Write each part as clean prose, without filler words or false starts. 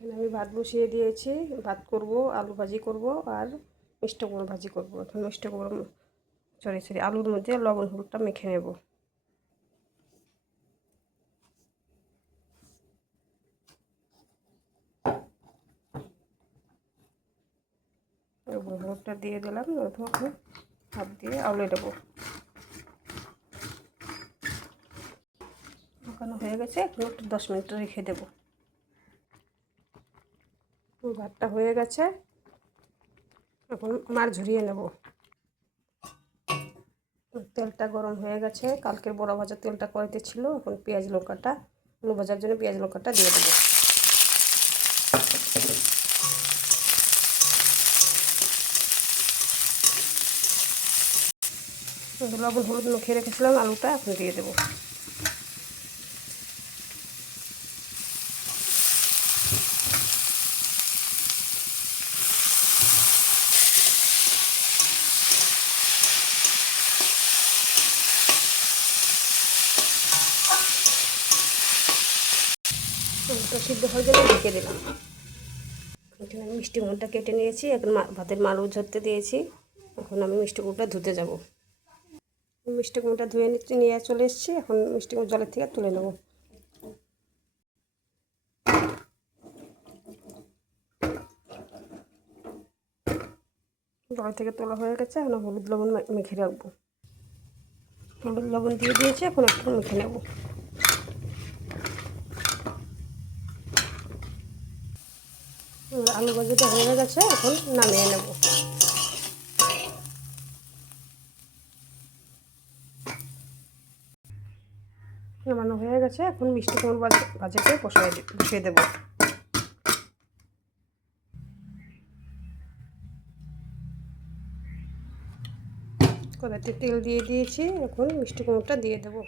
আমি ভাত বসিয়ে দিয়েছি। ভাত করব, আলু ভাজি করব আর মিষ্টি কুমড়ো ভাজি করব। এখন মিষ্টি কুমড়ো সরি আলুর মধ্যে লবণ হলুদটা মেখে নেব। লবণ হলুদটা দিয়ে দিলাম। এখন হাত দিয়ে আউলে দেবো। মাখানো হয়ে গেছে। এখন একটু 10 মিনিট রেখে দেবো। ভাতটা হয়ে গেছে। এখন মাছ ঝরিয়ে নেব। তেলটা গরম হয়ে গেছে। কালকের বড়া ভাজার তেলটা কড়াইতে ছিল। এখন পেঁয়াজ লঙ্কাটা আলু ভাজার জন্য পেঁয়াজ লঙ্কাটা দিয়ে দেবো। লবণ হলুদ মেখে রেখেছিলাম আলুটা এখন দিয়ে দেবো। আলুটা সিদ্ধ হয়ে গেলে ঢেকে দিলাম। এখানে আমি মিষ্টি কুমড়োটা কেটে নিয়েছি। এখন ভাতের মাড়ও ঝরতে দিয়েছি। এখন আমি মিষ্টি কুমড়োটা ধুতে যাব। মিষ্টি কুমড়োটা ধুয়ে নিয়ে চলে এসেছি। এখন মিষ্টি কুমড়ো জলের থেকে তুলে নেব। জল থেকে তোলা হয়ে গেছে। এখন হলুদ লবণ মেখে রাখবো। হলুদ লবণ দিয়ে দিয়েছি। এখন একটু মেখে নেব। আলু ভাজিটা হয়ে গেছে। এখন নামিয়ে নেব। নামানো হয়ে গেছে। এখন মিষ্টি কুমড়ো ভাজিতে বসিয়ে দেবো। কড়াইতে তেল দিয়ে দিয়েছি। এখন মিষ্টি কুমড়োটা দিয়ে দেবো।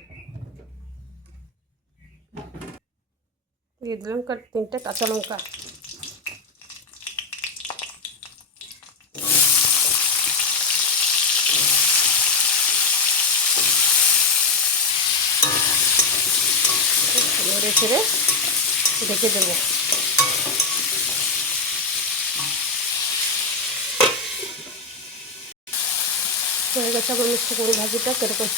দিয়ে দিলাম 3টে কাঁচা লঙ্কা। নেড়ে ছেড়ে ঢেকে দেবো। হয়ে গেছে আমার মিষ্টি কুমড়ো ভাজিটা। কীরকম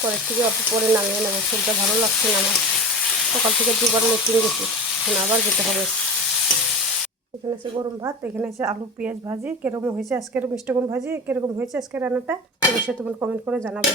পরের থেকে অল্প পরে নামিয়ে নেবো। শরীরটা ভালো লাগছে না আমার। সকাল থেকে দুবার লেট্রিন গেছি। এখন আবার যেতে হবে। এখানে আছে গরম ভাত। এখানে আছে আলু পেঁয়াজ ভাজি। কীরকম হয়েছে আজকের মিষ্টি কুমড়ো ভাজি, কীরকম হয়েছে আজকের রান্নাটা অবশ্যই তোমার কমেন্ট করে জানাবে।